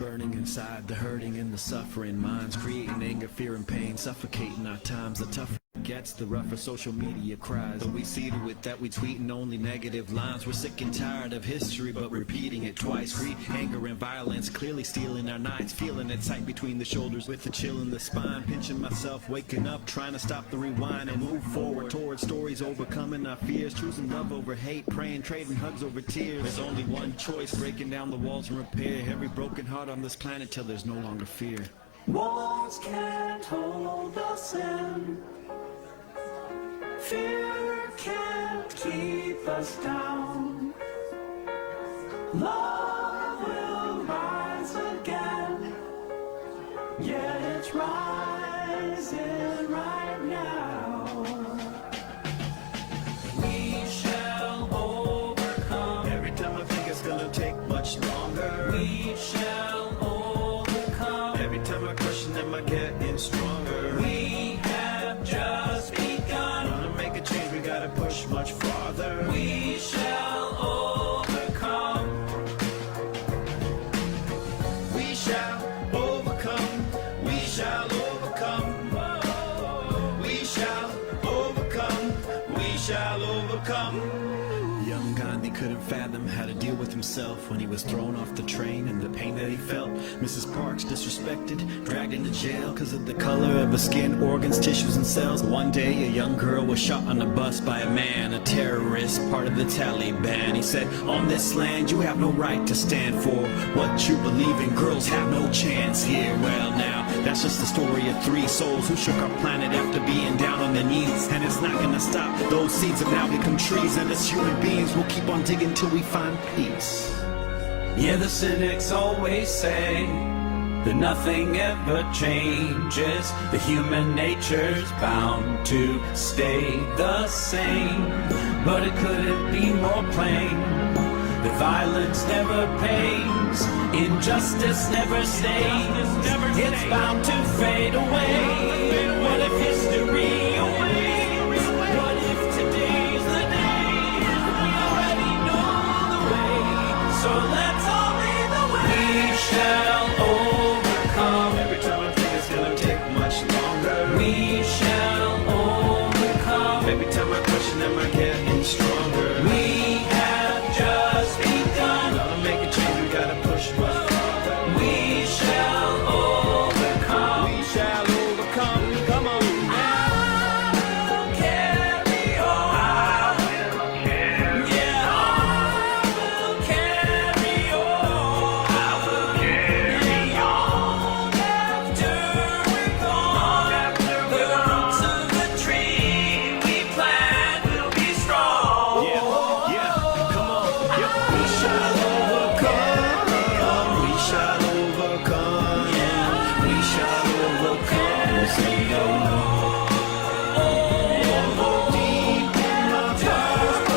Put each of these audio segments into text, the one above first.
Burning inside, the hurting and the suffering, minds creating anger, fear and pain, suffocating our times. The tougher it gets, the rougher social media cries. So we see to it that we tweeting only negative lines. We're sick and tired of history, but repeating it twice. Greed, anger and violence, clearly stealing our nights. Feeling it tight between the shoulders with a chill in the spine. Pinching myself, waking up, trying to stop the rewind and move forward towards stories, overcoming our fears. Choosing love over hate, praying, trading hugs over tears. There's only one choice, breaking down the walls and repair every broken heart on this planet till there's no longer fear. Walls can't hold us in. Fear can't keep us down. Love will rise again. Yeah, it's rising right now. We shall overcome. Every time I think it's gonna take much longer, We shall overcome. every time I question, am I getting stronger? We have just begun. To make a change, we gotta push much farther. We shall overcome. We shall overcome. We shall overcome. We shall overcome. We shall overcome. Young Gandhi couldn't fathom how to deal with himself when he was thrown off the train and the pain that he felt. Mrs. Parks disrespected, dragged into jail because of the color of her skin, organs, tissues, and cells. One day, a young girl was shot on a bus by a man, a terrorist, part of the Taliban. He said, on this land, you have no right to stand for what you believe in. Girls have no chance here. Well, now, that's just the story of three souls who shook our planet after being down on their knees. And it's not gonna stop. Those seeds have now become trees, and as human beings, we'll keep on digging till we find peace. Yeah, the cynics always say that nothing ever changes. The human nature's bound to stay the same. But it couldn't be more plain that violence never pays, injustice never stays. It's bound to fade away. What if history awaits? What if today's the day? We already know the way, so let's all lead the way. We shall overcome. Every time I think it's gonna take much longer, We shall overcome. every time I question, am I getting stronger? We have just begun. To make a change, we gotta push much farther. We shall overcome. We shall overcome. Come on. I will carry on. Yeah, I will carry on. Long after we're gone, the roots of the tree we plant will be strong. Yeah, come on. Yeah. We shall overcome. We shall overcome. We shall overcome. Sing deep in my heart, I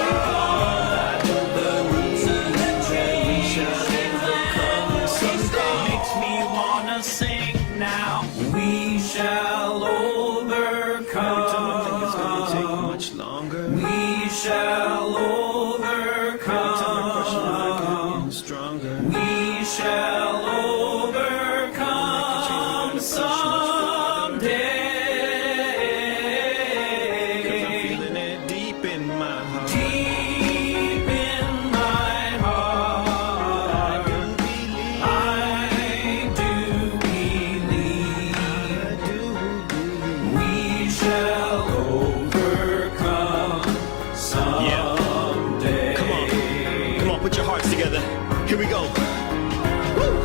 know the reason we shall overcome someday. Makes me wanna sing now. We shall overcome. Every time I think it's gonna take much longer, We shall every time I question, am I overcome. getting stronger? We shall overcome someday. 'Cause I'm feeling it deep in my heart. Deep in my heart, I do believe we shall overcome someday. Come on, put your hearts together. Here we go. Woo!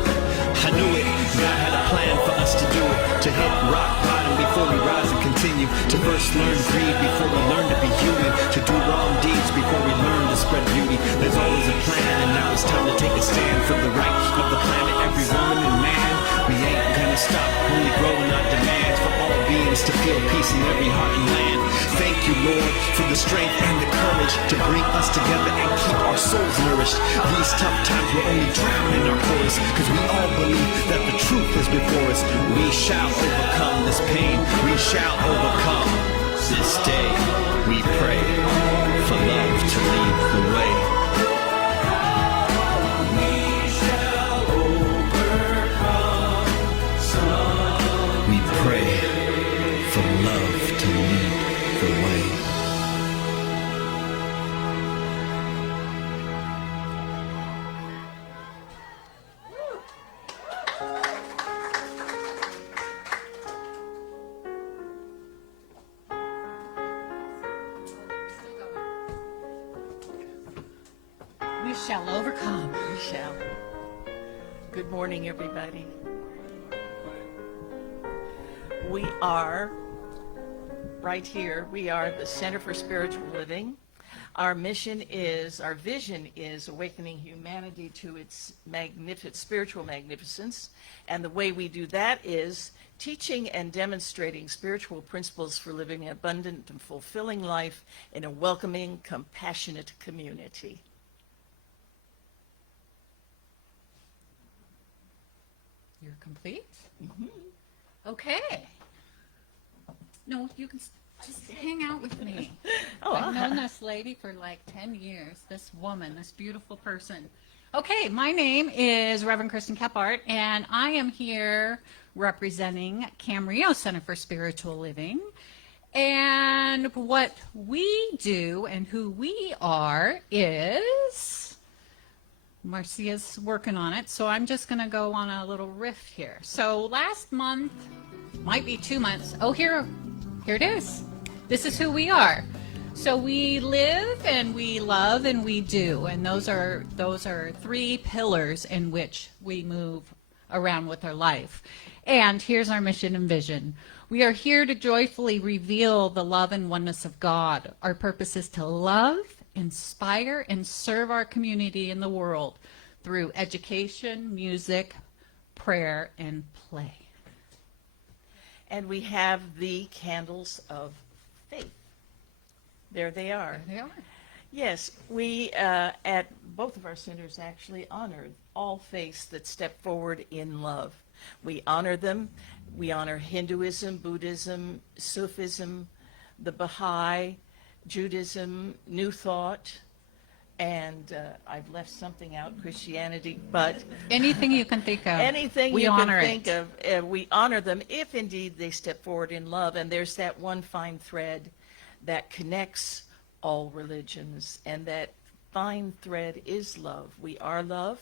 I knew it. God had a plan for us to do it. To hit rock bottom before we rise and continue. To first learn greed before we learn to be human. To do wrong deeds before we learn to spread beauty. There's always a plan, and now it's time to take a stand for the right of the planet, every woman and man. We ain't gonna stop, only growing our demands for all beings to feel peace in every heart and land. Thank you, Lord, for the strength and the courage to bring us together and keep our souls nourished. These tough times will only drown in our chorus, because we all believe that the truth is before us. We shall overcome this pain. We shall overcome this day. We pray for love to lead the way. We shall overcome. we shall overcome. We shall. Good morning, everybody. We are right here. We are the Center for Spiritual Living. Our vision is awakening humanity to its spiritual magnificence. And the way we do that is teaching and demonstrating spiritual principles for living an abundant and fulfilling life in a welcoming, compassionate community. You're complete? Mm-hmm. Okay. No, you can just hang out with me. I've known this lady for like 10 years, this woman, this beautiful person. Okay, my name is Reverend Kirsten Kephart, and I am here representing Camarillo Center for Spiritual Living. And what we do and who we are is, Marcia's working on it, so I'm just going to go on a little riff here. So last month, might be 2 months, here it is. This is who we are. So we live and we love and we do, and those are 3 pillars in which we move around with our life. And here's our mission and vision. We are here to joyfully reveal the love and oneness of God. Our purpose is to love, inspire, and serve our community and the world through education, music, prayer, and play. And we have the candles of faith. There they are. There they are. Yes, we at both of our centers actually honor all faiths that step forward in love. We honor them. We honor Hinduism, Buddhism, Sufism, the Baha'i, Judaism, New Thought, and I've left something out, Christianity, but Anything you can think of. anything we you honor can think it. of, we honor them if indeed they step forward in love. And there's that one fine thread that connects all religions, and that fine thread is love. We are love,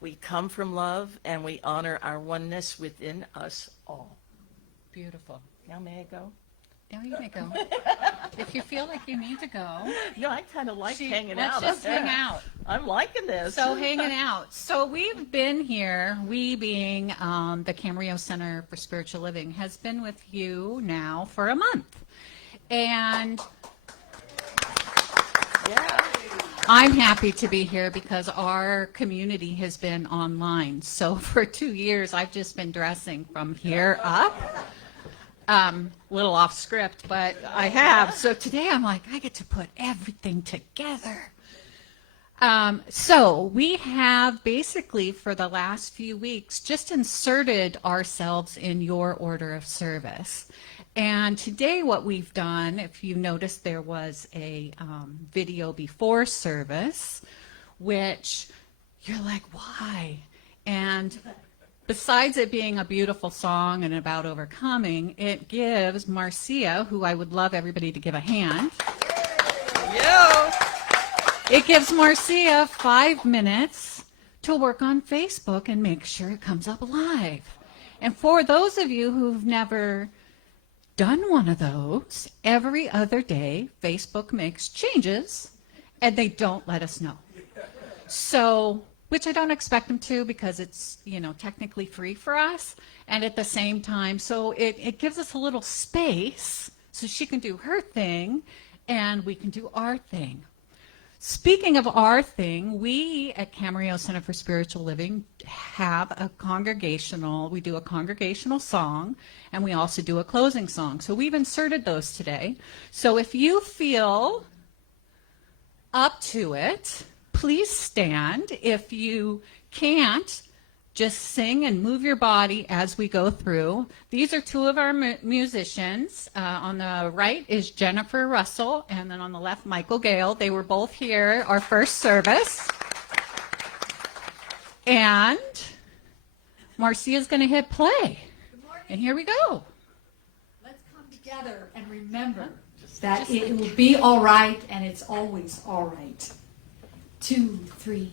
we come from love, and we honor our oneness within us all. Beautiful. Now may I go? Now you may go. If you feel like you need to go. No, I kind of like hanging out. Let's just hang out. I'm liking this. So hanging out. So we've been here, we being the Camarillo Center for Spiritual Living, has been with you now for a month. And yeah. I'm happy to be here because our community has been online. So for 2 years, I've just been dressing from here up. Little off script, but I have. So today I'm like, I get to put everything together. So we have basically for the last few weeks just inserted ourselves in your order of service. And today what we've done, if you noticed, there was a video before service, which you're like, why? And besides it being a beautiful song and about overcoming, it gives Marcia, who I would love everybody to give a hand. It gives Marcia 5 minutes to work on Facebook and make sure it comes up live. And for those of you who've never done one of those, every other day Facebook makes changes and they don't let us know. So, which I don't expect them to because it's, technically free for us. And at the same time, so it gives us a little space so she can do her thing and we can do our thing. Speaking of our thing, we at Camarillo Center for Spiritual Living have we do a congregational song, and we also do a closing song. So we've inserted those today. So if you feel up to it, please stand. If you can't, just sing and move your body as we go through. These are 2 of our musicians. On the right is Jennifer Russell, and then on the left, Michael Gale. They were both here our first service. And Marcia's going to hit play. And here we go. Let's come together and remember that it will be all right, and it's always all right. 2, 3.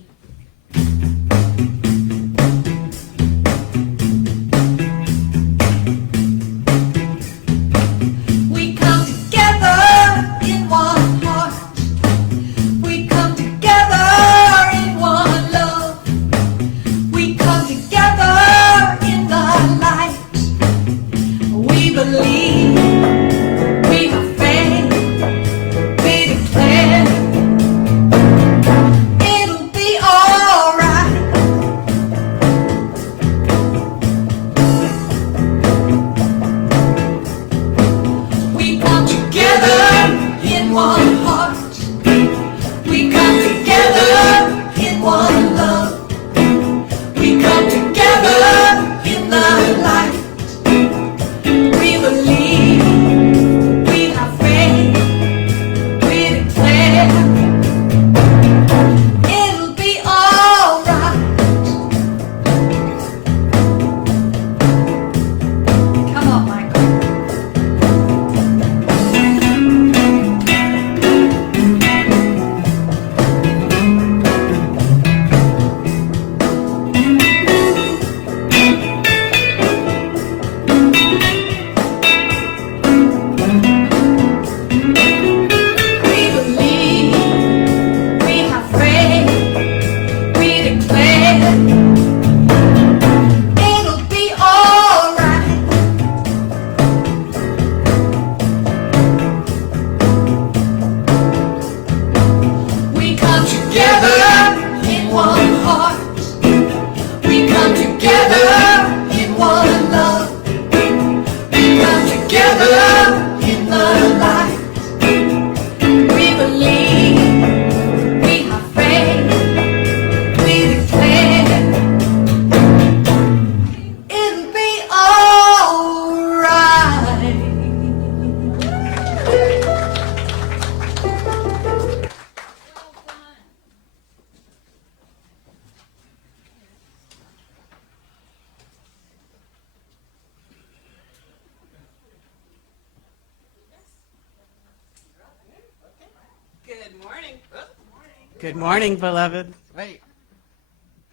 Good morning, beloved. Wait.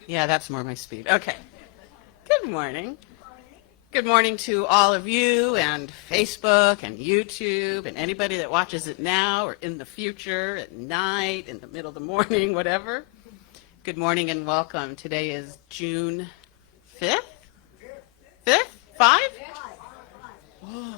Yeah, that's more my speed. Okay. Good morning. Good morning to all of you and Facebook and YouTube and anybody that watches it now or in the future, at night, in the middle of the morning, whatever. Good morning and welcome. Today is June 5th? 5th? 5? Whoa.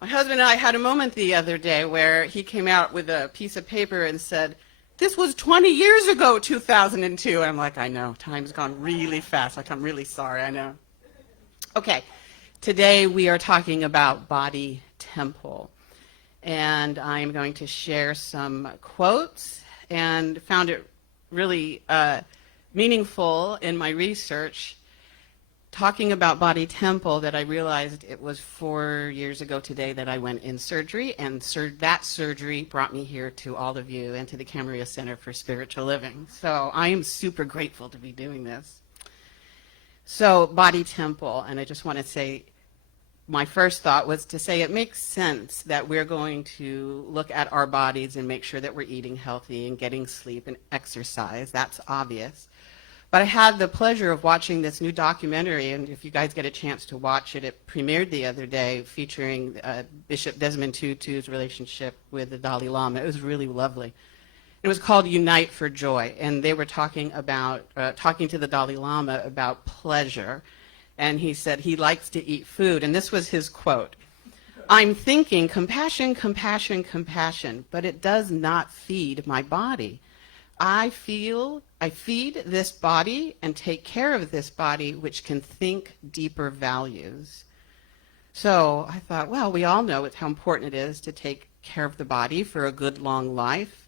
My husband and I had a moment the other day where he came out with a piece of paper and said, "This was 20 years ago, 2002. And I'm like, I know, time's gone really fast. Like, I'm really sorry, I know. Okay, today we are talking about body temple. And I'm going to share some quotes and found it really meaningful in my research talking about body temple that I realized it was 4 years ago today that I went in surgery, and that surgery brought me here to all of you and to the Camarillo Center for Spiritual Living. So I am super grateful to be doing this. So body temple, and I just want to say, my first thought was to say it makes sense that we're going to look at our bodies and make sure that we're eating healthy and getting sleep and exercise. That's obvious. But I had the pleasure of watching this new documentary, and if you guys get a chance to watch it, it premiered the other day, featuring Bishop Desmond Tutu's relationship with the Dalai Lama. It was really lovely. It was called Unite for Joy, and they were talking to the Dalai Lama about pleasure, and he said he likes to eat food, and this was his quote: "I'm thinking compassion, compassion, compassion, but it does not feed my body. I feed this body and take care of this body, which can think deeper values." So I thought, well, we all know how important it is to take care of the body for a good long life.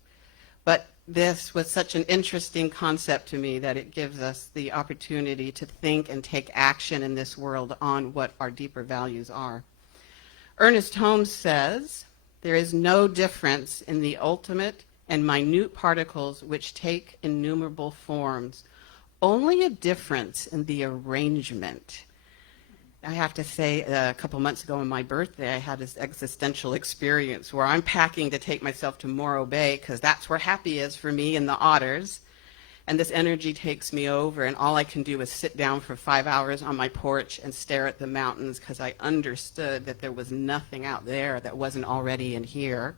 But this was such an interesting concept to me that it gives us the opportunity to think and take action in this world on what our deeper values are. Ernest Holmes says, "There is no difference in the ultimate and minute particles which take innumerable forms, only a difference in the arrangement." I have to say, a couple months ago on my birthday, I had this existential experience where I'm packing to take myself to Morro Bay because that's where happy is for me and the otters. And this energy takes me over, and all I can do is sit down for 5 hours on my porch and stare at the mountains because I understood that there was nothing out there that wasn't already in here.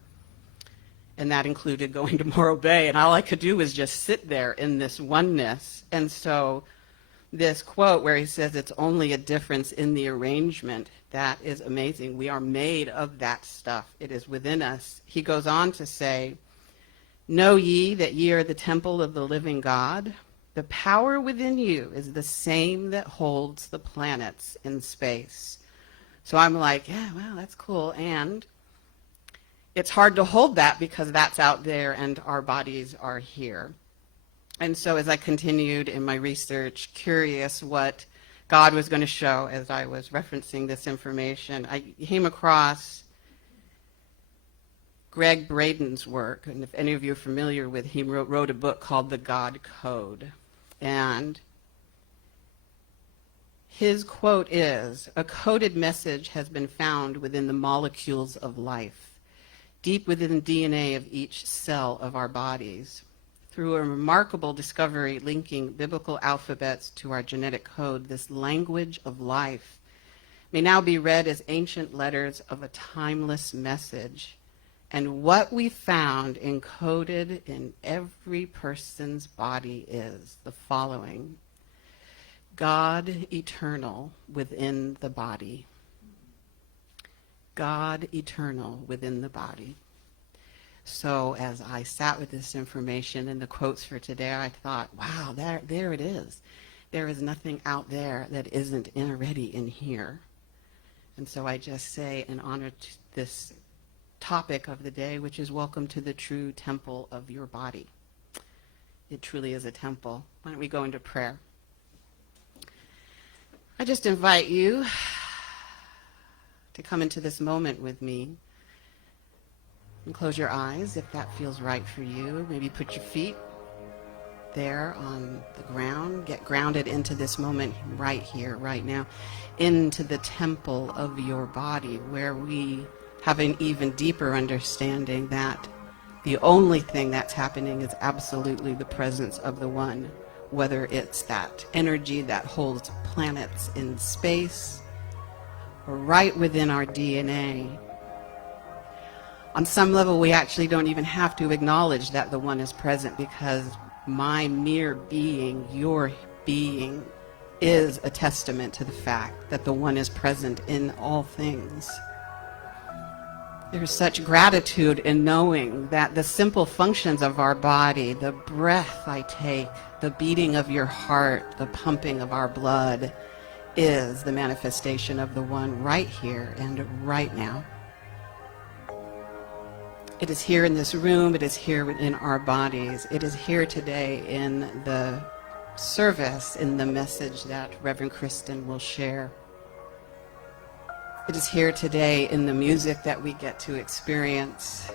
And that included going to Morro Bay, and all I could do was just sit there in this oneness. And so this quote where he says it's only a difference in the arrangement, that is amazing. We are made of that stuff. It is within us. He goes on to say, "Know ye that ye are the temple of the living God? The power within you is the same that holds the planets in space." So I'm like, yeah, well, that's cool. And it's hard to hold that because that's out there and our bodies are here. And so as I continued in my research, curious what God was going to show as I was referencing this information, I came across Greg Braden's work. And if any of you are familiar with him, he wrote a book called The God Code. And his quote is, "A coded message has been found within the molecules of life, deep within the DNA of each cell of our bodies. Through a remarkable discovery linking biblical alphabets to our genetic code, this language of life may now be read as ancient letters of a timeless message. And what we found encoded in every person's body is the following: God eternal within the body. God eternal within the body." So as I sat with this information and the quotes for today, I thought, wow, there it is. There is nothing out there that isn't already in here. And so I just say in honor to this topic of the day, which is welcome to the true temple of your body. It truly is a temple. Why don't we go into prayer? I just invite you to come into this moment with me. And close your eyes if that feels right for you. Maybe put your feet there on the ground. Get grounded into this moment right here, right now, into the temple of your body, where we have an even deeper understanding that The only thing that's happening is absolutely the presence of the one, whether it's that energy that holds planets in space or right within our DNA. On some level, we actually don't even have to acknowledge that the one is present, because my mere being, your being, is a testament to the fact that the one is present in all things. There's such gratitude in knowing that the simple functions of our body, the breath I take, the beating of your heart, the pumping of our blood, is the manifestation of the one right here and right now. It is here in this room, it is here in our bodies, it is here today in the service, in the message that Reverend Kristin will share. It is here today in the music that we get to experience.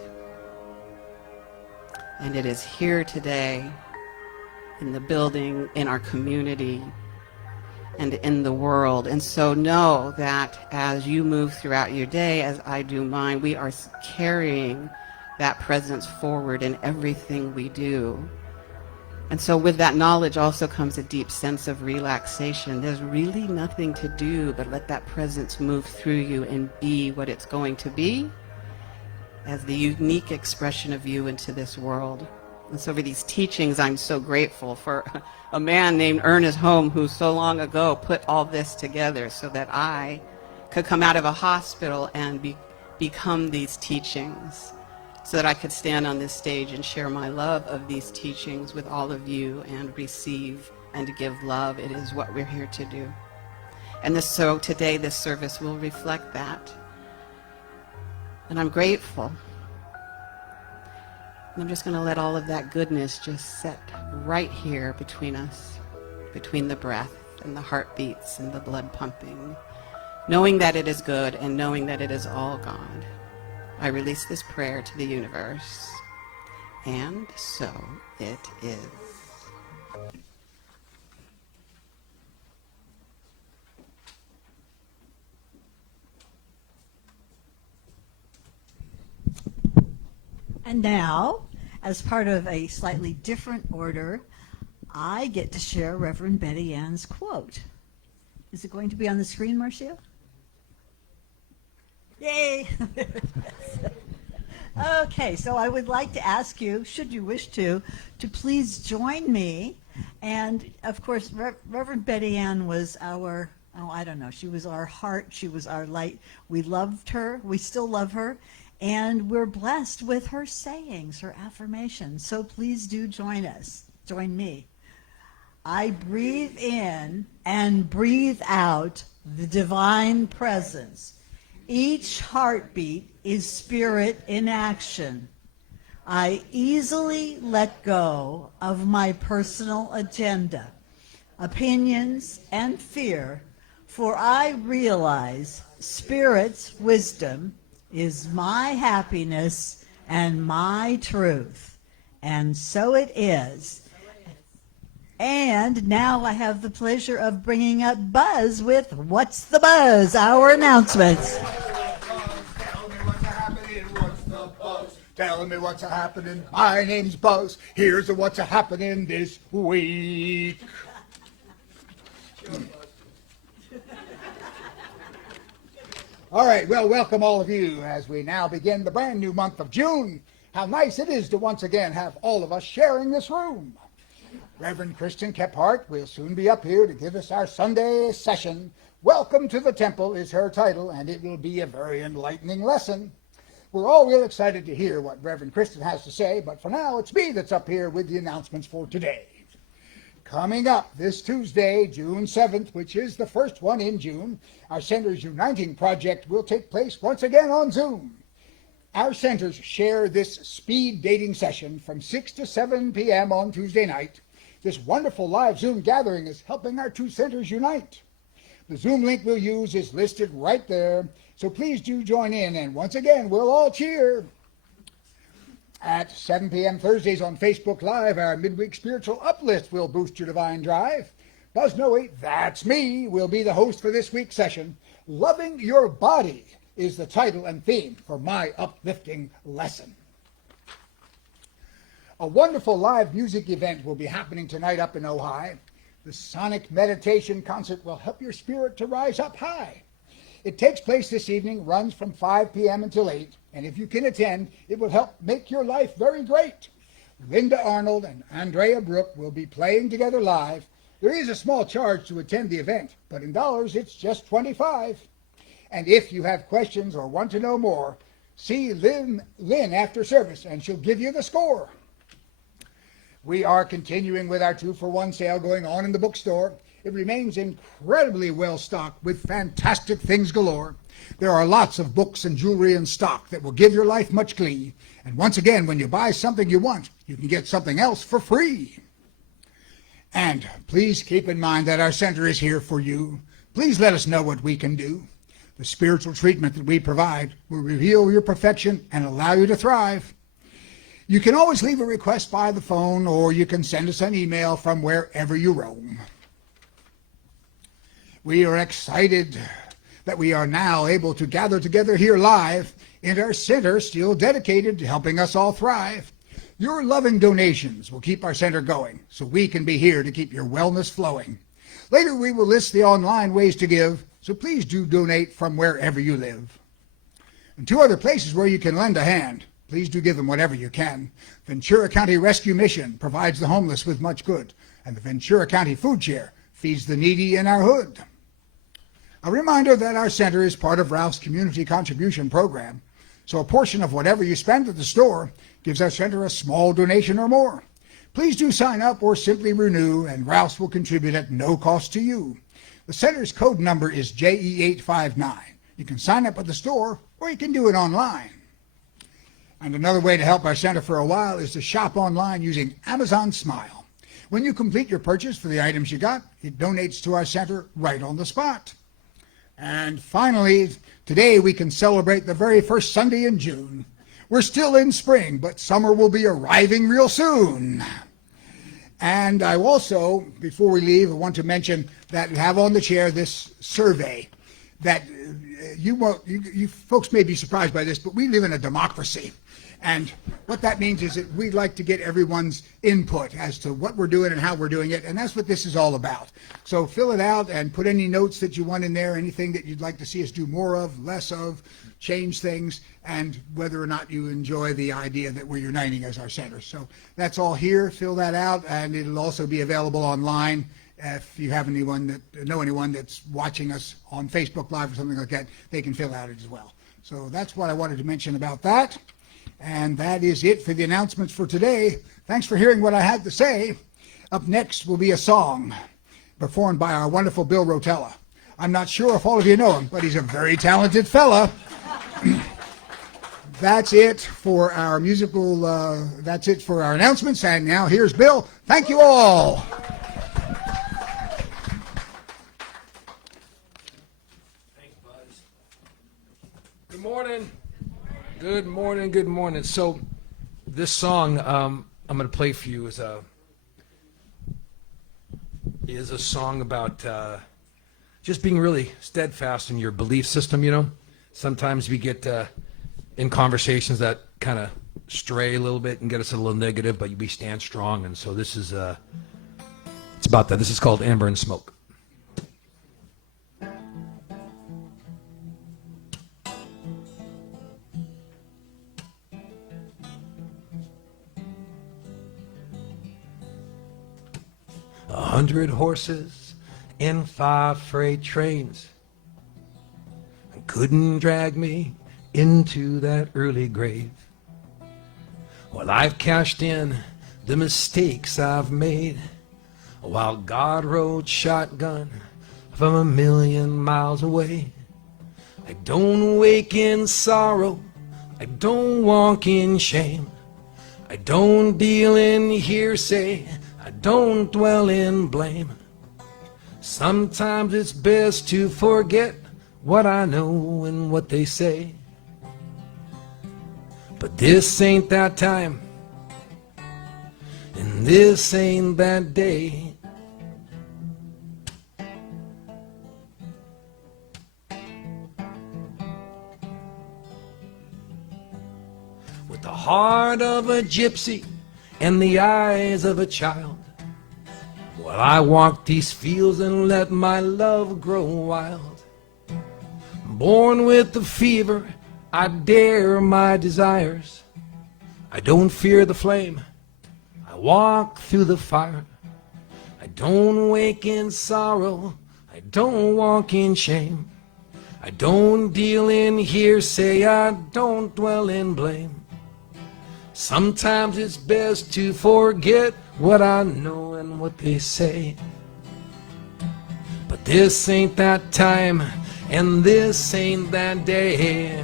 And it is here today in the building, in our community, and in the world. And so know that as you move throughout your day, as I do mine, we are carrying that presence forward in everything we do. And so with that knowledge also comes a deep sense of relaxation. There's really nothing to do but let that presence move through you and be what it's going to be as the unique expression of you into this world. And so for these teachings, I'm so grateful for a man named Ernest Holmes, who so long ago put all this together so that I could come out of a hospital and become these teachings, so that I could stand on this stage and share my love of these teachings with all of you and receive and give love. It is what we're here to do. And so today this service will reflect that. And I'm grateful. And I'm just going to let all of that goodness just set right here between us, between the breath and the heartbeats and the blood pumping, knowing that it is good and knowing that it is all God. I release this prayer to the universe, and so it is. And now, as part of a slightly different order, I get to share Reverend Betty Ann's quote. Is it going to be on the screen, Marcia? Yay! Okay, so I would like to ask you, should you wish to please join me. And of course, Reverend Betty Ann was our, she was our heart, she was our light. We loved her, we still love her, and we're blessed with her sayings, her affirmations. So please do join us, join me. I breathe in and breathe out the divine presence. Each heartbeat is spirit in action. I easily let go of my personal agenda, opinions, and fear, for I realize Spirit's wisdom is my happiness and my truth. And so it is. And now I have the pleasure of bringing up Buzz with What's the Buzz? Our announcements. Tell me what's happening. My name's Buzz. Here's what's happening this week. All right, well, welcome all of you as we now begin the brand new month of June. How nice it is to once again have all of us sharing this room. Reverend Kristin Kephart will soon be up here to give us our Sunday session. Welcome to the Temple is her title, and it will be a very enlightening lesson. We're all real excited to hear what Reverend Kristin has to say, but for now, it's me that's up here with the announcements for today. Coming up this Tuesday, June 7th, which is the first one in June, our Centers Uniting project will take place once again on Zoom. Our centers share this speed dating session from 6 to 7 p.m. on Tuesday night. This wonderful live Zoom gathering is helping our two centers unite. The Zoom link we'll use is listed right there, so please do join in, and once again, we'll all cheer. At 7 p.m. Thursdays on Facebook Live, our midweek spiritual uplift will boost your divine drive. Buzz Noe, that's me, will be the host for this week's session. Loving Your Body is the title and theme for my uplifting lesson. A wonderful live music event will be happening tonight up in Ojai. The Sonic Meditation Concert will help your spirit to rise up high. It takes place this evening, runs from 5 p.m. until 8, and if you can attend, it will help make your life very great. Linda Arnold and Andrea Brooke will be playing together live. There is a small charge to attend the event, but in dollars it's just $25. And if you have questions or want to know more, see Lynn after service and she'll give you the score. We are continuing with our 2-for-1 sale going on in the bookstore. It remains incredibly well stocked with fantastic things galore. There are lots of books and jewelry in stock that will give your life much glee. And once again, when you buy something you want, you can get something else for free. And please keep in mind that our center is here for you. Please let us know what we can do. The spiritual treatment that we provide will reveal your perfection and allow you to thrive. You can always leave a request by the phone, or you can send us an email from wherever you roam. We are excited that we are now able to gather together here live in our center, still dedicated to helping us all thrive. Your loving donations will keep our center going, so we can be here to keep your wellness flowing. Later we will list the online ways to give, so please do donate from wherever you live. And 2 other places where you can lend a hand. Please do give them whatever you can. Ventura County Rescue Mission provides the homeless with much good, and the Ventura County Food Share feeds the needy in our hood. A reminder that our center is part of Ralph's Community Contribution Program, so a portion of whatever you spend at the store gives our center a small donation or more. Please do sign up or simply renew, and Ralph's will contribute at no cost to you. The center's code number is JE859. You can sign up at the store, or you can do it online. And another way to help our center for a while is to shop online using Amazon Smile. When you complete your purchase for the items you got, it donates to our center right on the spot. And finally, today we can celebrate the very first Sunday in June. We're still in spring, but summer will be arriving real soon. And I also, before we leave, I want to mention that we have on the chair this survey that you folks may be surprised by this, but we live in a democracy. And what that means is that we'd like to get everyone's input as to what we're doing and how we're doing it, and that's what this is all about. So fill it out and put any notes that you want in there, anything that you'd like to see us do more of, less of, change things, and whether or not you enjoy the idea that we're uniting as our center. So that's all here. Fill that out, and it'll also be available online. If you have anyone know anyone that's watching us on Facebook Live or something like that, they can fill out it as well. So that's what I wanted to mention about that. And that is it for the announcements for today. Thanks for hearing what I had to say. Up next will be a song performed by our wonderful Bill Rotella. I'm not sure if all of you know him, but he's a very talented fella. That's it for our that's it for our announcements. And now here's Bill. Thank you all. Thanks, Buzz. Good morning. Good morning, good morning. So this song I'm going to play for you is a song about just being really steadfast in your belief system, you know. Sometimes we get in conversations that kind of stray a little bit and get us a little negative, but we stand strong. And so this is, it's about that. This is called Amber and Smoke. 100 horses in 5 freight trains couldn't drag me into that early grave. Well, I've cashed in the mistakes I've made while God rode shotgun from 1,000,000 miles away. I don't wake in sorrow, I don't walk in shame, I don't deal in hearsay, I don't dwell in blame. Sometimes it's best to forget what I know and what they say. But this ain't that time, and this ain't that day. With the heart of a gypsy and the eyes of a child. While I walk these fields and let my love grow wild. Born with the fever, I dare my desires. I don't fear the flame, I walk through the fire. I don't wake in sorrow, I don't walk in shame. I don't deal in hearsay, I don't dwell in blame. Sometimes it's best to forget what I know and what they say. But this ain't that time, and this ain't that day.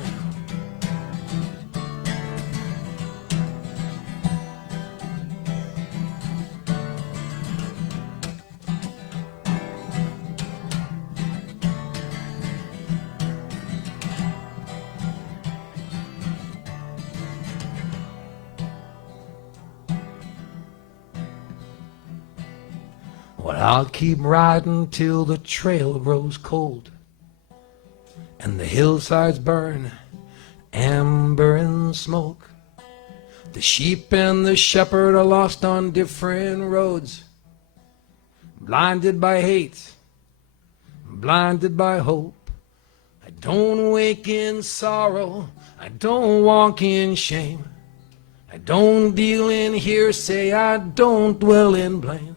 Well, I'll keep riding till the trail grows cold and the hillsides burn amber and smoke. The sheep and the shepherd are lost on different roads, blinded by hate, blinded by hope. I don't wake in sorrow, I don't walk in shame. I don't deal in hearsay, I don't dwell in blame.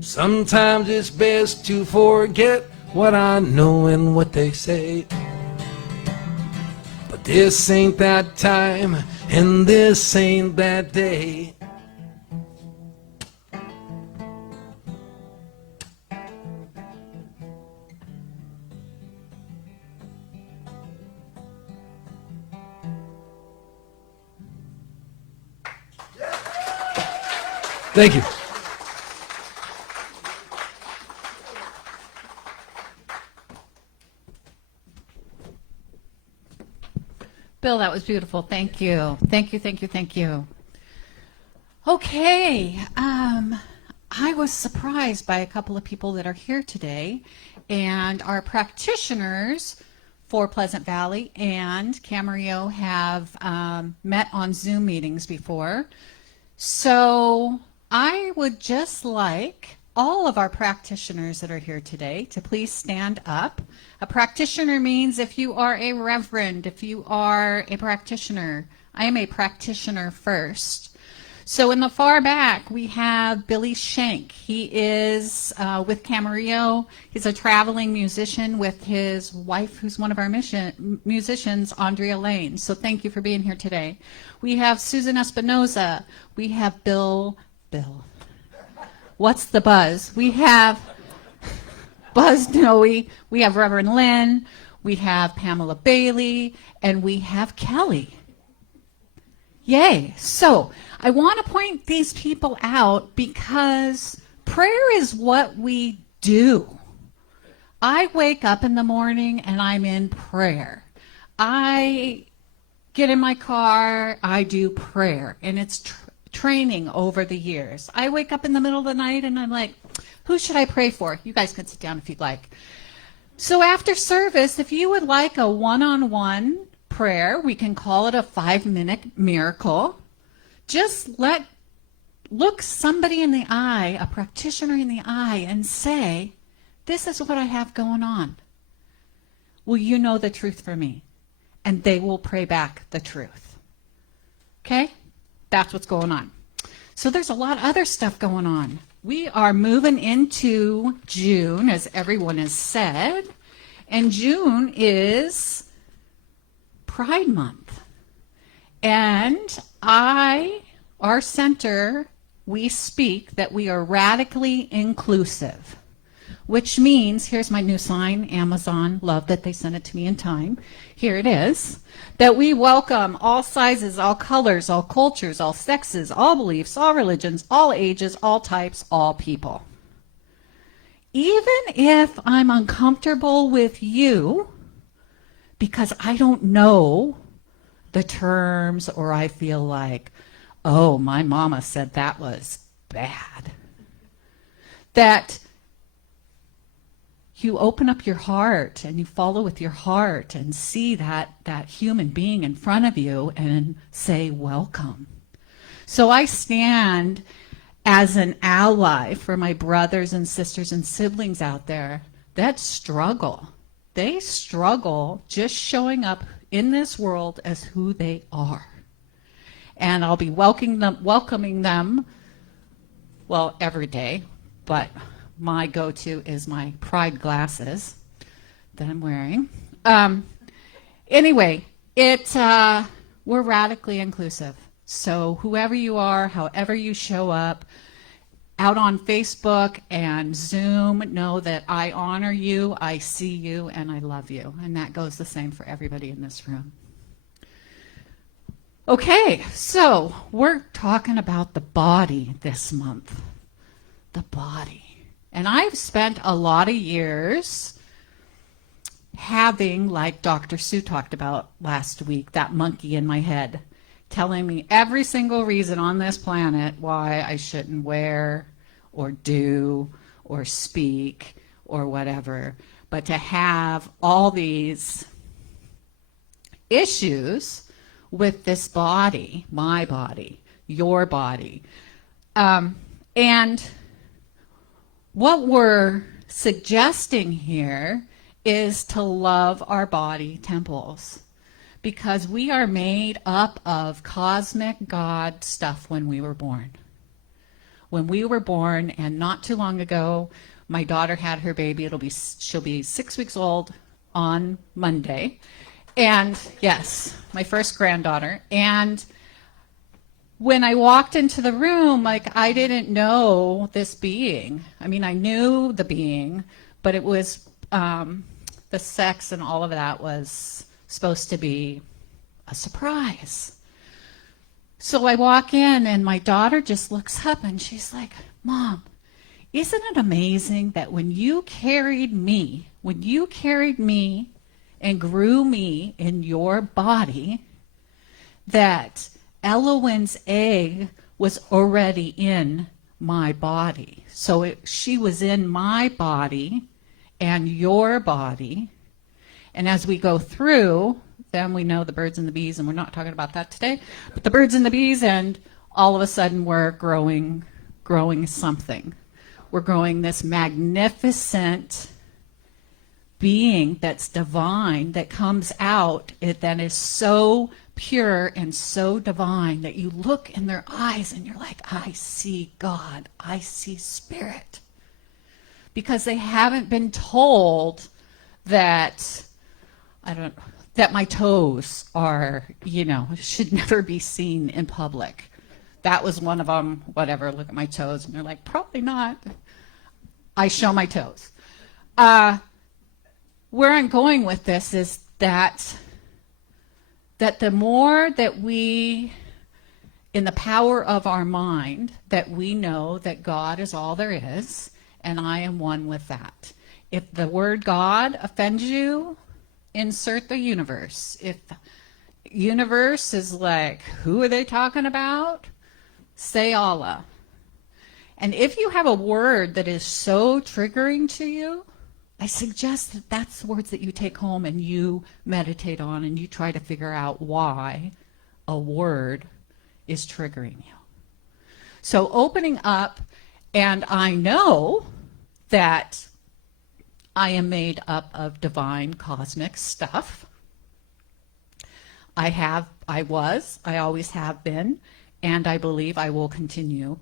Sometimes it's best to forget what I know and what they say. But this ain't that time, and this ain't that day. Thank you. Bill, that was beautiful. Thank you. Thank you, thank you, thank you. Okay. I was surprised by a couple of people that are here today, and our practitioners for Pleasant Valley and Camarillo have met on Zoom meetings before. So I would just like all of our practitioners that are here today to please stand up. A practitioner means if you are a reverend, if you are a practitioner. I am a practitioner first. So in the far back, we have Billy Shank. He is with Camarillo. He's a traveling musician with his wife, who's one of our musicians, Andrea Lane. So thank you for being here today. We have Susan Espinoza. We have Bill. What's the buzz? We have Buzz Noe. We have Reverend Lynn. We have Pamela Bailey. And we have Kelly. Yay. So I want to point these people out because prayer is what we do. I wake up in the morning and I'm in prayer. I get in my car, I do prayer, and it's training over the years. I wake up in the middle of the night and I'm like, who should I pray for? You guys can sit down if you'd like. So after service, if you would like a one-on-one prayer, we can call it a 5-minute miracle. Just look somebody in the eye, a practitioner in the eye, and say, this is what I have going on. Will you know the truth for me? And they will pray back the truth. Okay? That's what's going on. So there's a lot of other stuff going on. We are moving into June, as everyone has said. And June is Pride Month. And our center, we speak that we are radically inclusive, which means, here's my new sign, Amazon, love that they sent it to me in time. Here it is, that we welcome all sizes, all colors, all cultures, all sexes, all beliefs, all religions, all ages, all types, all people. Even if I'm uncomfortable with you because I don't know the terms, or I feel like, oh, my mama said that was bad, that you open up your heart and you follow with your heart and see that human being in front of you and say, welcome. So I stand as an ally for my brothers and sisters and siblings out there that struggle. They struggle just showing up in this world as who they are. And I'll be welcoming them, well, every day, but my go-to is my pride glasses that I'm wearing. Anyway, we're radically inclusive. So whoever you are, however you show up, out on Facebook and Zoom, know that I honor you, I see you, and I love you. And that goes the same for everybody in this room. Okay, so we're talking about the body this month. The body. And I've spent a lot of years having, like Dr. Sue talked about last week, that monkey in my head, telling me every single reason on this planet why I shouldn't wear or do or speak or whatever. But to have all these issues with this body, my body, your body. And what we're suggesting here is to love our body temples, because we are made up of cosmic God stuff when we were born. When we were born, and not too long ago, my daughter had her baby. She'll be 6 weeks old on Monday. And yes, my first granddaughter. And when I walked into the room, like, I didn't know this being. I mean, I knew the being, but it was the sex and all of that was supposed to be a surprise. So I walk in and my daughter just looks up and she's like, Mom, isn't it amazing that when you carried me and grew me in your body, that Elohim's egg was already in my body. So she was in my body and your body. And as we go through, then we know the birds and the bees, and we're not talking about that today, but the birds and the bees, and all of a sudden we're growing something. We're growing this magnificent being that's divine, that comes out, that is so pure and so divine that you look in their eyes and you're like, I see God, I see spirit. Because they haven't been told that, that my toes are, should never be seen in public. That was one of them, whatever, look at my toes. And they're like, probably not. I show my toes. Where I'm going with this is that the more that we, in the power of our mind, that we know that God is all there is, and I am one with that. If the word God offends you, insert the universe. If universe is like, who are they talking about? Say Allah. And if you have a word that is so triggering to you, I suggest that that's words that you take home and you meditate on and you try to figure out why a word is triggering you. So opening up, and I know that I am made up of divine cosmic stuff. I always have been, and I believe I will continue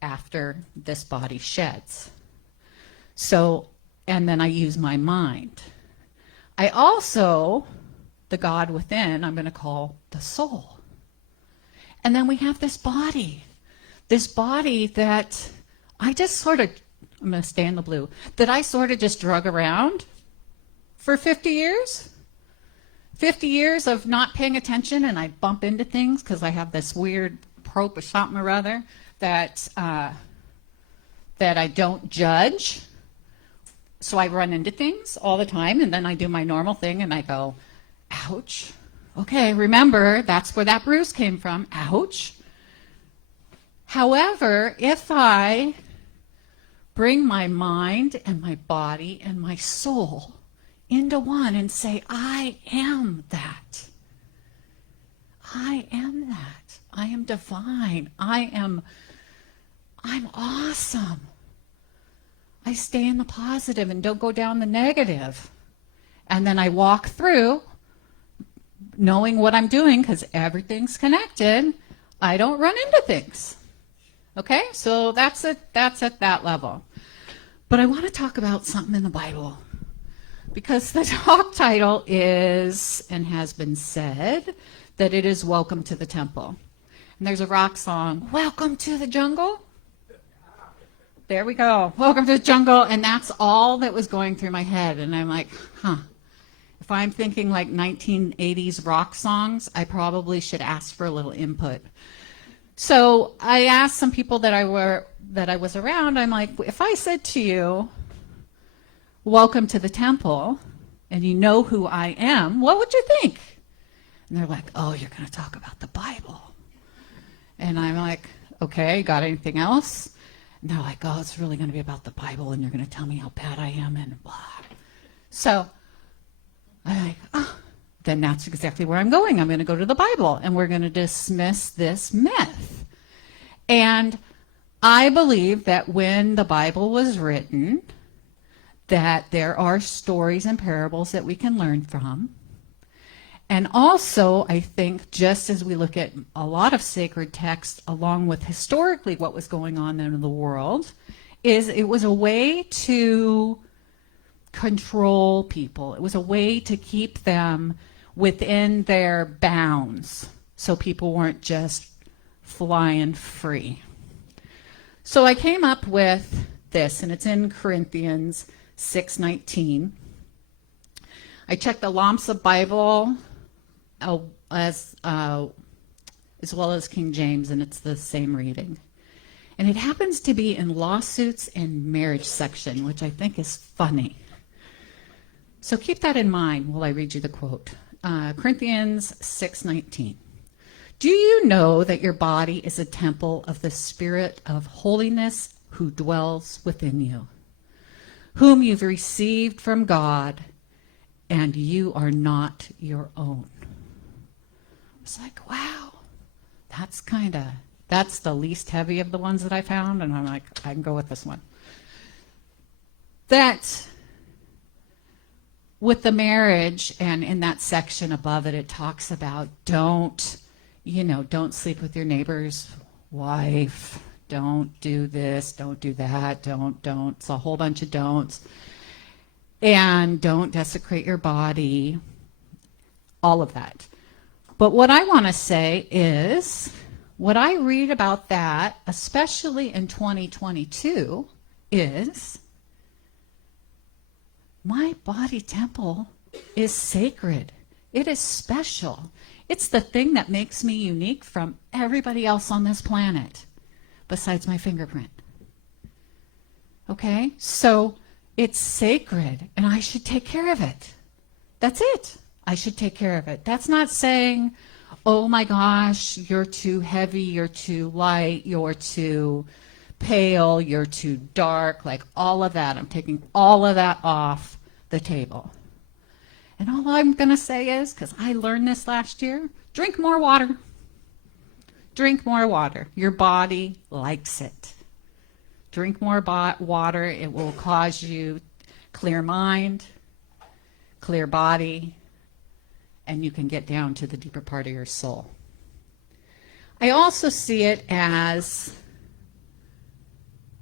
after this body sheds. So, and then I use my mind. I also, the God within, I'm going to call the soul. And then we have this body that I just sort of, I'm going to stay in the blue, that I sort of just drug around for 50 years. 50 years of not paying attention, and I bump into things because I have this weird probe or something or other that I don't judge. So I run into things all the time, and then I do my normal thing, and I go, ouch. Okay, remember, that's where that bruise came from. Ouch. However, if I bring my mind and my body and my soul into one and say, I am that. I am that. I am divine. I'm awesome. I stay in the positive and don't go down the negative. And then I walk through knowing what I'm doing because everything's connected. I don't run into things. Okay? So that's at that level. But I want to talk about something in the Bible. Because the talk title is, and has been said, that it is Welcome to the Temple. And there's a rock song, Welcome to the Jungle. There we go. Welcome to the jungle. And that's all that was going through my head. And I'm like, if I'm thinking like 1980s rock songs, I probably should ask for a little input. So I asked some people that I was around, I'm like, if I said to you, welcome to the temple, and you know who I am, what would you think? And they're like, oh, you're going to talk about the Bible. And I'm like, okay, got anything else? And they're like, oh, it's really going to be about the Bible, and you're going to tell me how bad I am, and blah. So I'm like, oh, then that's exactly where I'm going. I'm going to go to the Bible, and we're going to dismiss this myth. And I believe that when the Bible was written, that there are stories and parables that we can learn from. And also, I think, just as we look at a lot of sacred texts, along with historically what was going on in the world, is it was a way to control people. It was a way to keep them within their bounds, so people weren't just flying free. So I came up with this, and it's in Corinthians 6:19. I checked the Lambda Bible as well as King James, and it's the same reading. And it happens to be in lawsuits and marriage section, which I think is funny. So keep that in mind while I read you the quote. Corinthians 6:19. Do you know that your body is a temple of the Spirit of holiness who dwells within you, whom you've received from God, and you are not your own? It's like, wow, that's the least heavy of the ones that I found, and I'm like, I can go with this one. That with the marriage, and in that section above it, it talks about don't sleep with your neighbor's wife, don't do this, don't do that, don't. It's a whole bunch of don'ts. And don't desecrate your body, all of that. But what I want to say is, what I read about that, especially in 2022, is my body temple is sacred. It is special. It's the thing that makes me unique from everybody else on this planet, besides my fingerprint. Okay? So it's sacred, and I should take care of it. That's it. I should take care of it. That's not saying, oh my gosh, you're too heavy, you're too light, you're too pale, you're too dark, like all of that. I'm taking all of that off the table. And all I'm going to say is, because I learned this last year, drink more water. Drink more water. Your body likes it. Drink more water. It will cause you clear mind, clear body, and you can get down to the deeper part of your soul. I also see it as,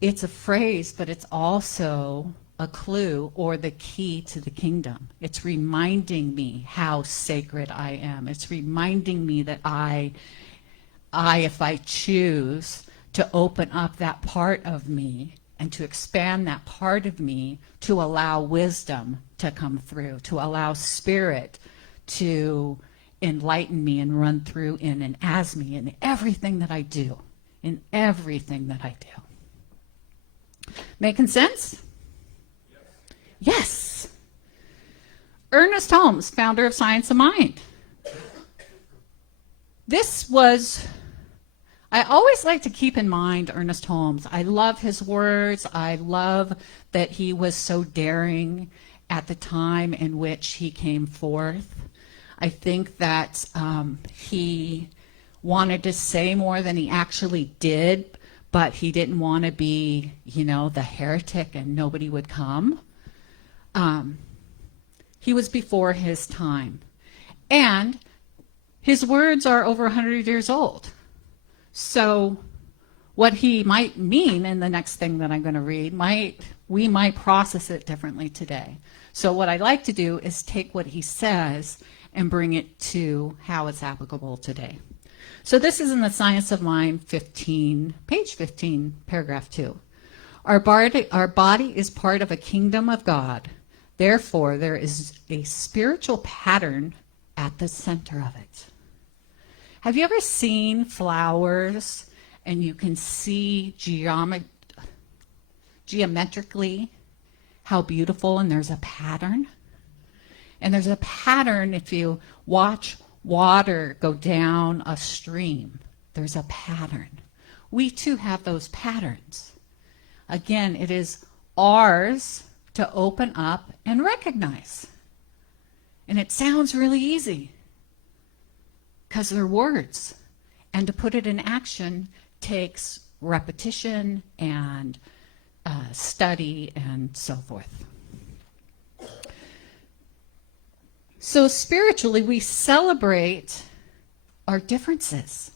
it's a phrase, but it's also a clue or the key to the kingdom. It's reminding me how sacred I am. It's reminding me that I, if I choose to open up that part of me and to expand that part of me, to allow wisdom to come through, to allow spirit to enlighten me and run through in and as me in everything that I do, in everything that I do. Making sense? Yes. Ernest Holmes, founder of Science of Mind. I always like to keep in mind Ernest Holmes. I love his words. I love that he was so daring at the time in which he came forth. I think that he wanted to say more than he actually did, but he didn't want to be, the heretic and nobody would come. He was before his time. And his words are over 100 years old. So what he might mean in the next thing that I'm going to read, we might process it differently today. So what I like to do is take what he says and bring it to how it's applicable today. So this is in the Science of Mind 15, page 15, paragraph 2. Our body is part of a kingdom of God. Therefore, there is a spiritual pattern at the center of it. Have you ever seen flowers and you can see geometrically how beautiful, and there's a pattern? And there's a pattern if you watch water go down a stream. There's a pattern. We too have those patterns. Again, it is ours to open up and recognize. And it sounds really easy because they're words. And to put it in action takes repetition and study and so forth. So spiritually, we celebrate our differences.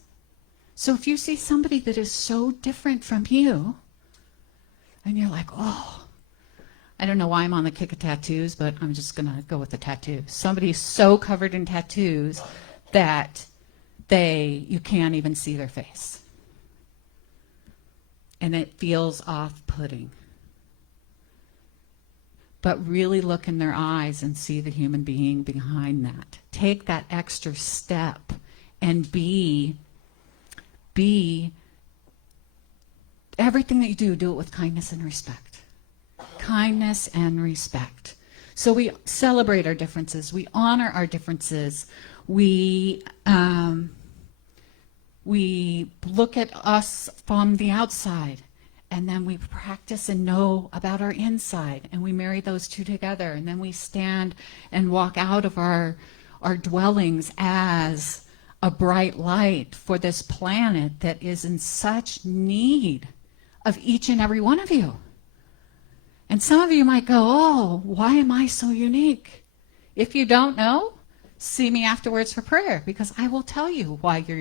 So if you see somebody that is so different from you, and you're like, oh, I don't know why I'm on the kick of tattoos, but I'm just going to go with the tattoos. Somebody's so covered in tattoos that you can't even see their face. And it feels off-putting. But really look in their eyes and see the human being behind that. Take that extra step and be everything that you do it with kindness and respect. Kindness and respect. So we celebrate our differences. We honor our differences. We look at us from the outside, and then we practice and know about our inside, and we marry those two together, and then we stand and walk out of our dwellings as a bright light for this planet that is in such need of each and every one of you. And some of you might go, oh, why am I so unique? If you don't know, see me afterwards for prayer, because I will tell you why you're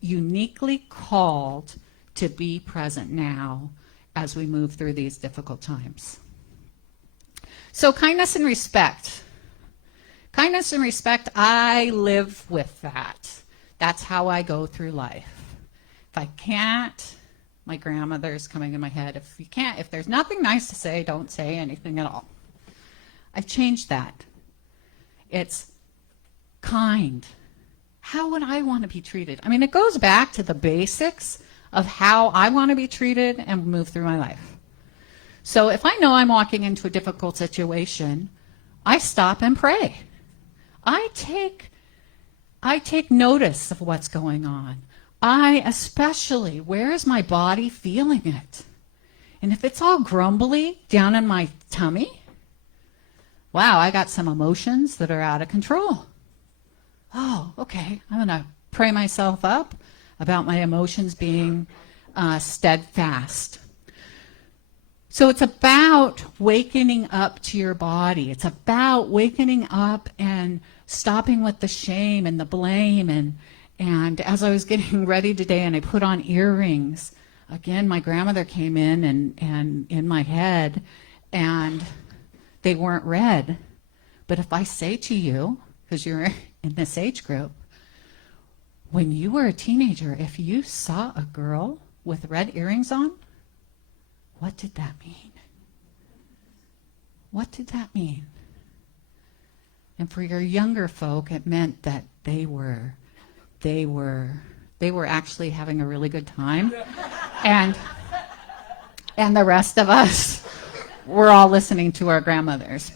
uniquely called to be present now as we move through these difficult times. So kindness and respect. Kindness and respect, I live with that. That's how I go through life. If I can't, my grandmother's coming in my head, if there's nothing nice to say, don't say anything at all. I've changed that. It's kind. How would I want to be treated? I mean, it goes back to the basics of how I want to be treated and move through my life. So if I know I'm walking into a difficult situation, I stop and pray. I take notice of what's going on. Especially, where is my body feeling it? And if it's all grumbly down in my tummy, wow, I got some emotions that are out of control. Oh, okay, I'm going to pray myself up about my emotions being steadfast. So it's about wakening up to your body. It's about wakening up and stopping with the shame and the blame. And as I was getting ready today and I put on earrings, again, my grandmother came in and in my head, and they weren't red. But if I say to you, because you're in this age group, when you were a teenager, if you saw a girl with red earrings on, what did that mean? What did that mean? And for your younger folk, it meant that they were actually having a really good time. And the rest of us were all listening to our grandmothers.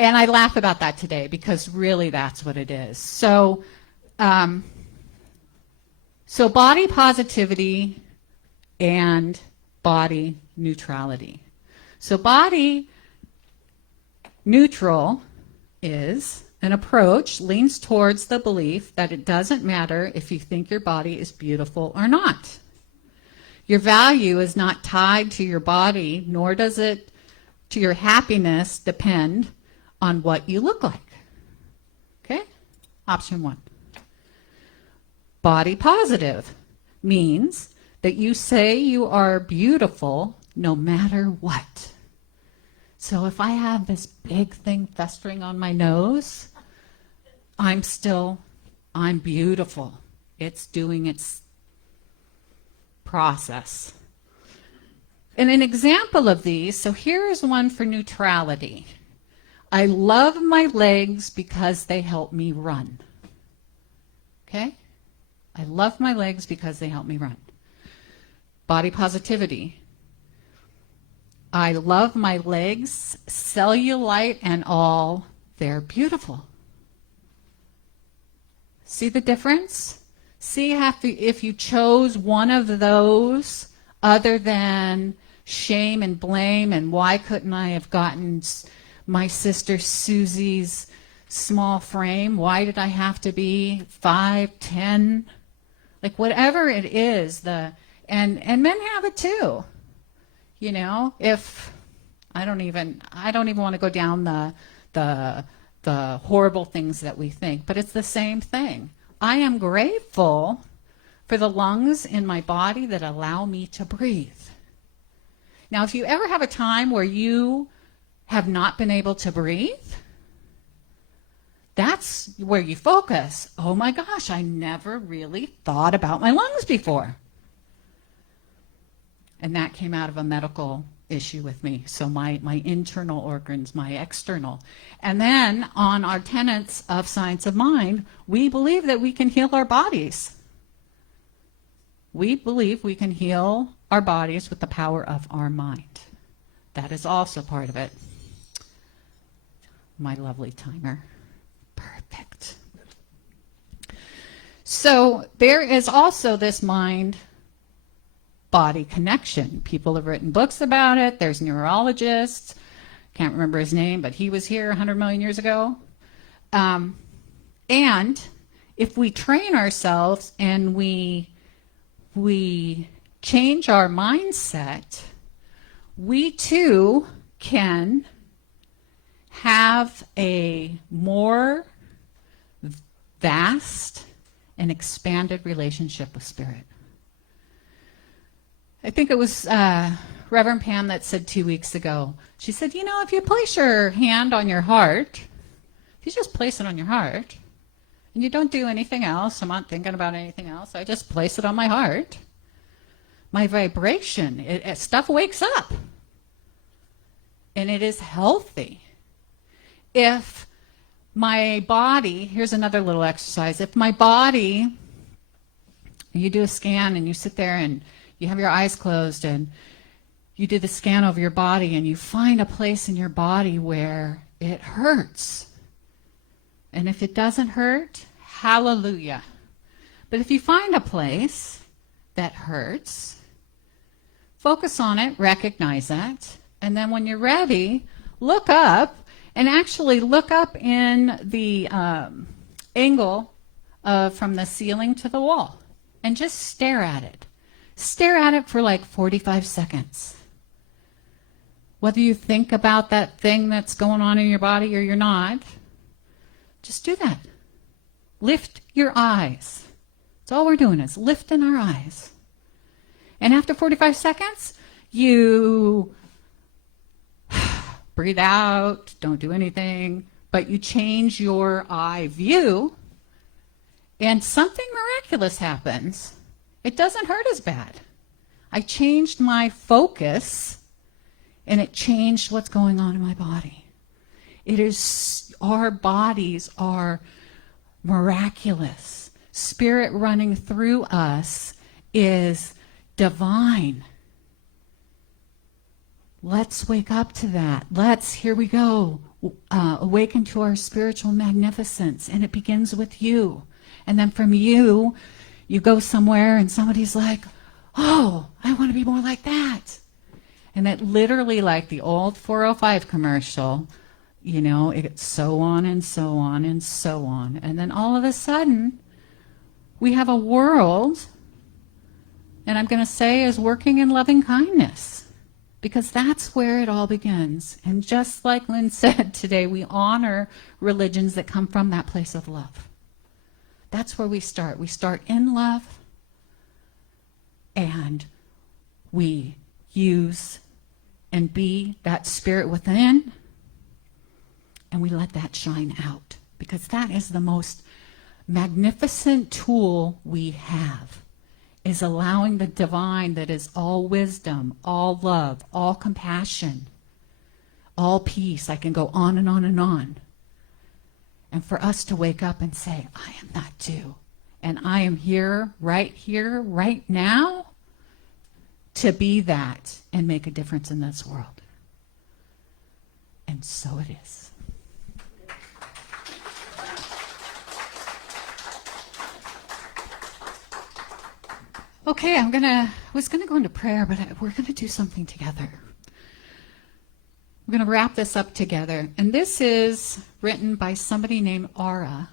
And I laugh about that today because really that's what it is. So body positivity and body neutrality. So body Neutral is an approach leans towards the belief that it doesn't matter if you think your body is beautiful or not. Your value is not tied to your body, nor does it to your happiness depend on what you look like. Okay? Option 1. Body positive means that you say you are beautiful no matter what. So if I have this big thing festering on my nose, I'm beautiful. It's doing its process. And an example of these, so here is one for neutrality. I love my legs because they help me run. Okay? I love my legs because they help me run. Body positivity. I love my legs, cellulite and all, they're beautiful. See the difference? See if you chose one of those other than shame and blame and why couldn't I have gotten my sister Susie's small frame? Why did I have to be 5'10"? Like whatever it is, and men have it too. You know, if I don't even want to go down the horrible things that we think, but it's the same thing. I am grateful for the lungs in my body that allow me to breathe. Now, if you ever have a time where you have not been able to breathe, that's where you focus. Oh my gosh, I never really thought about my lungs before. And that came out of a medical issue with me. So my internal organs, my external. And then on our tenets of science of mind, we believe that we can heal our bodies. We believe we can heal our bodies with the power of our mind. That is also part of it. My lovely timer. Perfect. So there is also this mind-body connection. People have written books about it. There's neurologists. Can't remember his name, but he was here 100 million years ago. And if we train ourselves and we change our mindset, we too can have a more vast and expanded relationship with Spirit. I think it was Reverend Pam that said 2 weeks ago, she said, you know, if you place your hand on your heart, if you just place it on your heart, and you don't do anything else, I'm not thinking about anything else, I just place it on my heart, my vibration, stuff wakes up. And it is healthy. If my body, here's another little exercise, if my body, you do a scan and you sit there and you have your eyes closed and you do the scan over your body and you find a place in your body where it hurts. And if it doesn't hurt, hallelujah. But if you find a place that hurts, focus on it, recognize it, and then when you're ready, look up and actually look up in the angle from the ceiling to the wall and just stare at it. Stare at it for like 45 seconds. Whether you think about that thing that's going on in your body or you're not, just do that. Lift your eyes. That's all we're doing is lifting our eyes. And after 45 seconds, you breathe out, don't do anything, but you change your eye view, and something miraculous happens. It doesn't hurt as bad. I changed my focus, and it changed what's going on in my body. It is, our bodies are miraculous. Spirit running through us is divine. Let's wake up to that. Here we go, awaken to our spiritual magnificence. And it begins with you. And then from you, you go somewhere and somebody's like, oh, I want to be more like that. And it literally, like the old 405 commercial, you know, it's so on and so on and so on. And then all of a sudden, we have a world, and I'm going to say, is working in loving kindness, because that's where it all begins. And just like Lynn said today, we honor religions that come from that place of love. That's where we start. We start in love, and we use and be that spirit within, and we let that shine out, because that is the most magnificent tool we have, is allowing the divine that is all wisdom, all love, all compassion, all peace. I can go on and on and on. And for us to wake up and say, I am that too. And I am here, right now, to be that and make a difference in this world. And so it is. Okay, was gonna go into prayer, but we're gonna do something together. We're gonna wrap this up together. And this is written by somebody named Ara.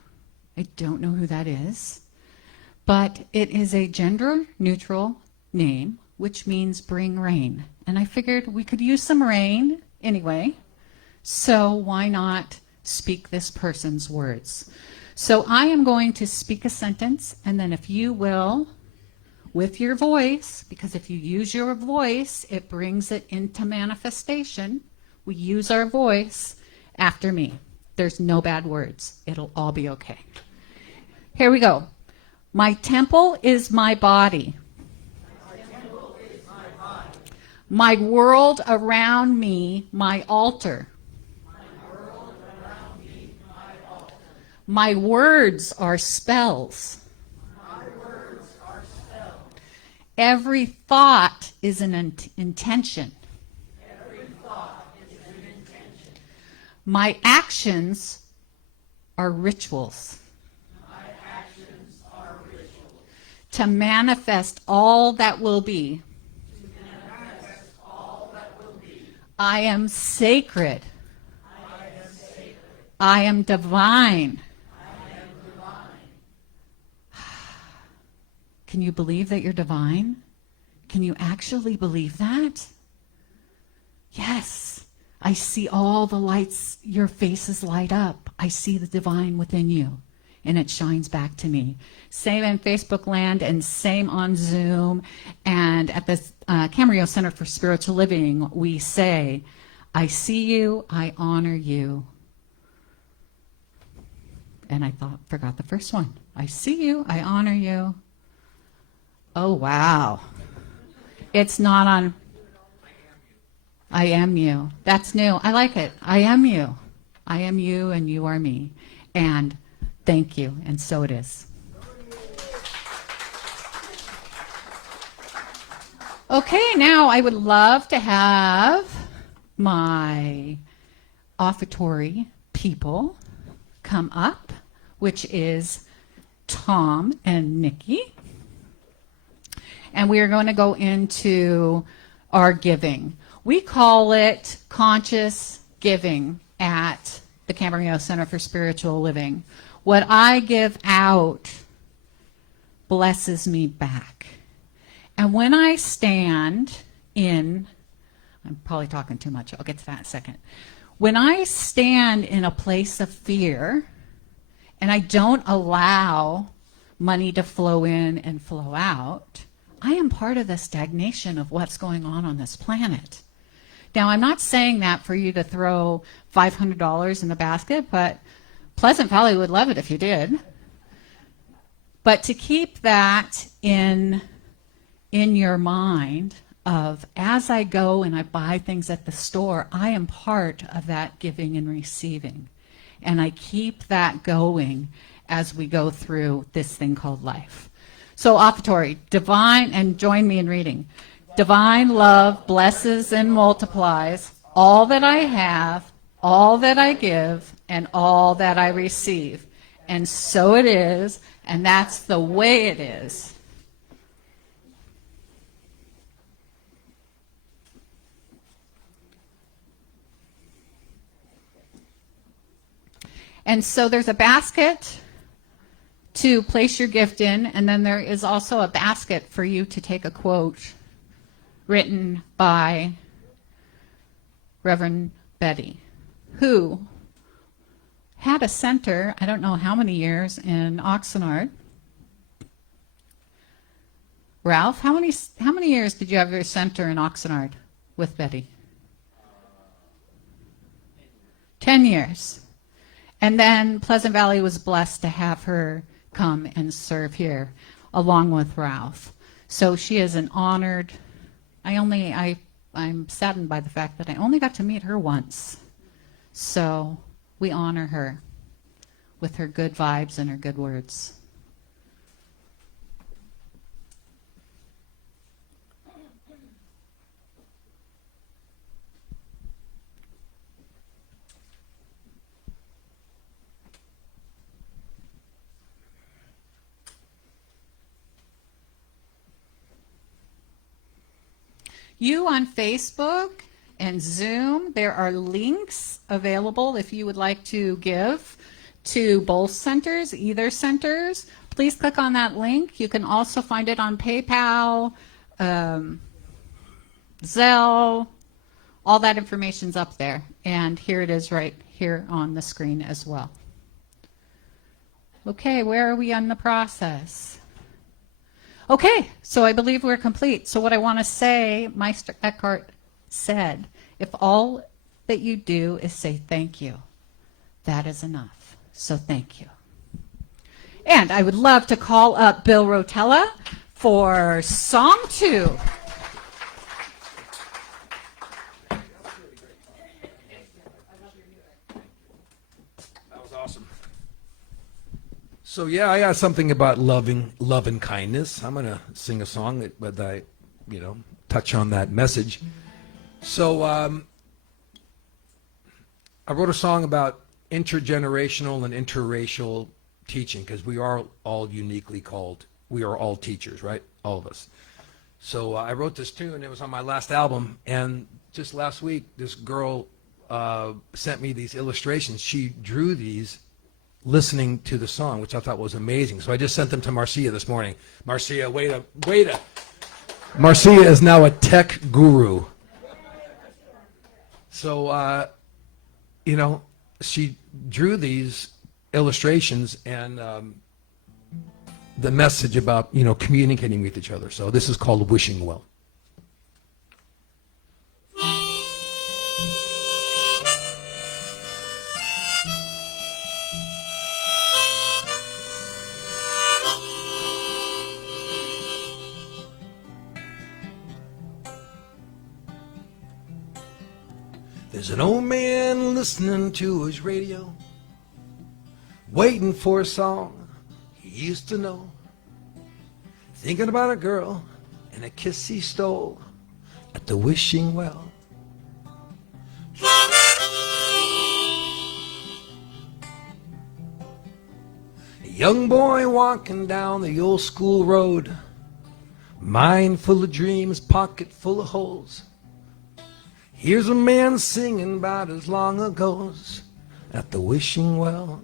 I don't know who that is, but it is a gender neutral name, which means bring rain. And I figured we could use some rain anyway, so why not speak this person's words? So I am going to speak a sentence, and then if you will, with your voice, because if you use your voice, it brings it into manifestation. We use our voice after me. There's no bad words. It'll all be okay. Here we go. My temple is my body. My world around me, my altar. My words are spells. Every thought is an intention. My actions are rituals. To manifest all that will be. I am sacred. I am divine. Can you believe that you're divine? Can you actually believe that? Yes. I see all the lights, your faces light up. I see the divine within you, and it shines back to me. Same in Facebook land, and same on Zoom. And at the Camarillo Center for Spiritual Living, we say, I see you, I honor you. And I forgot the first one. I see you, I honor you. Oh, wow. It's not on. I am you. That's new. I like it. I am you. I am you and you are me. And thank you. And so it is. Okay, now I would love to have my offertory people come up, which is Tom and Nikki. And we are going to go into our giving. We call it conscious giving at the Camarillo Center for Spiritual Living. What I give out blesses me back. And when I stand in, I'm probably talking too much, I'll get to that in a second. When I stand in a place of fear and I don't allow money to flow in and flow out, I am part of the stagnation of what's going on this planet. Now, I'm not saying that for you to throw $500 in the basket, but Pleasant Valley would love it if you did. But to keep that in your mind of, as I go and I buy things at the store, I am part of that giving and receiving. And I keep that going as we go through this thing called life. So offertory, divine, and join me in reading. Divine love blesses and multiplies all that I have, all that I give, and all that I receive. And so it is, and that's the way it is. And so there's a basket to place your gift in, and then there is also a basket for you to take a quote written by Reverend Betty, who had a center, I don't know how many years, in Oxnard. Ralph, how many years did you have your center in Oxnard with Betty? 10 years. And then Pleasant Valley was blessed to have her come and serve here along with Ralph. So she is an honored, I'm saddened by the fact that I only got to meet her once. So we honor her with her good vibes and her good words. You on Facebook and Zoom, there are links available if you would like to give to both centers, either centers. Please click on that link. You can also find it on PayPal, Zelle, all that information's up there. And here it is right here on the screen as well. Okay, where are we on the process? Okay, so I believe we're complete. So what I want to say, Meister Eckhart said, if all that you do is say thank you, that is enough. So thank you. And I would love to call up Bill Rotella for Song 2. That was awesome. So yeah, I got something about love and kindness. I'm gonna sing a song that I, touch on that message. So I wrote a song about intergenerational and interracial teaching because we are all uniquely called. We are all teachers, right? All of us. So I wrote this tune. It was on my last album, and just last week, this girl sent me these illustrations. She drew these listening to the song, which I thought was amazing. So I just sent them to Marcia this morning. Marcia, wait a. Marcia is now a tech guru. So, she drew these illustrations and the message about, communicating with each other. So this is called Wishing Well. There's an old man listening to his radio, waiting for a song he used to know, thinking about a girl and a kiss he stole at the wishing well. A young boy walking down the old school road, mind full of dreams, pocket full of holes. Here's a man singing about his long ago's at the wishing well.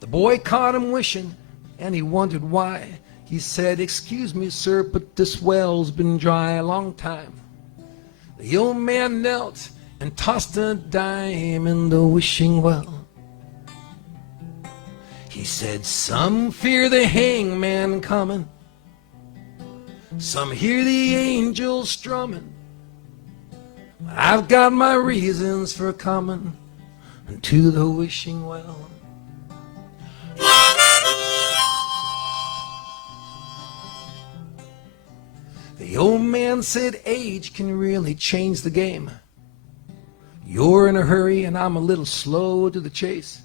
The boy caught him wishing, and he wondered why. He said, "Excuse me, sir, but this well's been dry a long time." The old man knelt and tossed a dime in the wishing well. He said, "Some fear the hangman coming, some hear the angels strumming. I've got my reasons for coming to the wishing well." The old man said, "Age can really change the game. You're in a hurry and I'm a little slow to the chase.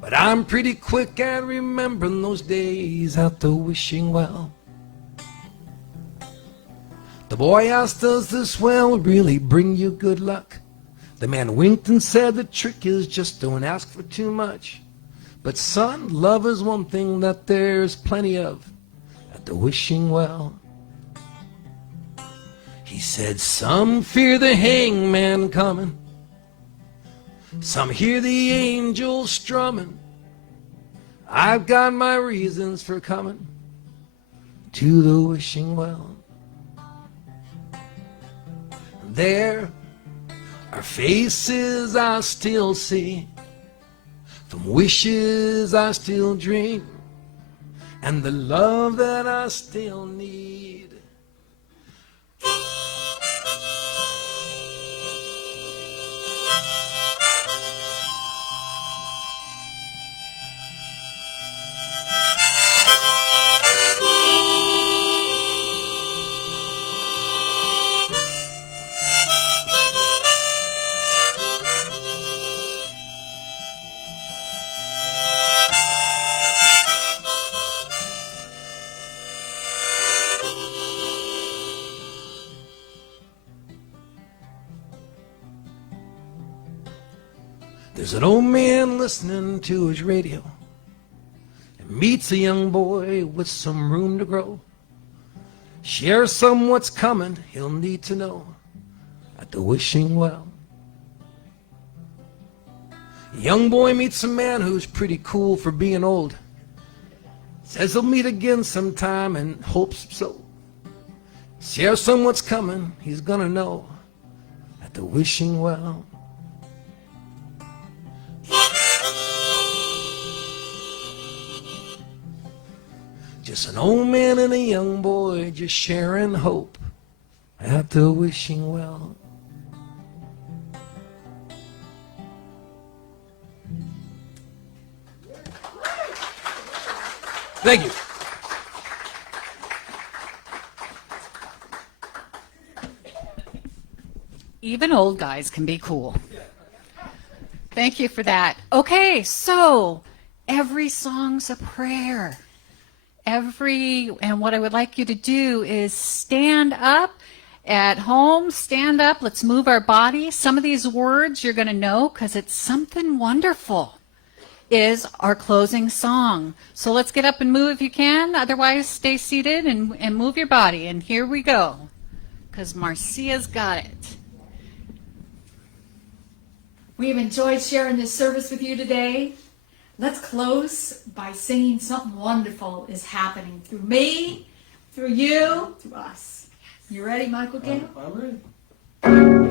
But I'm pretty quick at remembering those days at the wishing well." The boy asked, "Does this well really bring you good luck?" The man winked and said, "The trick is just don't ask for too much. But son, love is one thing that there's plenty of at the wishing well." He said, "Some fear the hangman coming, Some hear the angels strumming. I've got my reasons for coming to the wishing well. There are faces I still see, from wishes I still dream, and the love that I still need. There's an old man listening to his radio and meets a young boy with some room to grow. Share some what's coming he'll need to know at the wishing well. A young boy meets a man who's pretty cool for being old. Says they'll meet again sometime and hopes so. Share some what's coming he's gonna know at the wishing well. Just an old man and a young boy just sharing hope at the wishing well. Thank you. Even old guys can be cool. Thank you for that. Okay, so every song's a prayer. And what I would like you to do is stand up at home, stand up, let's move our body. Some of these words you're going to know because it's something wonderful is our closing song. So let's get up and move if you can. Otherwise, stay seated and move your body. And here we go, because Marcia's got it. We've enjoyed sharing this service with you today. Let's close by singing something wonderful is happening through me, through you, through us. You ready, Michael Gale? I'm ready.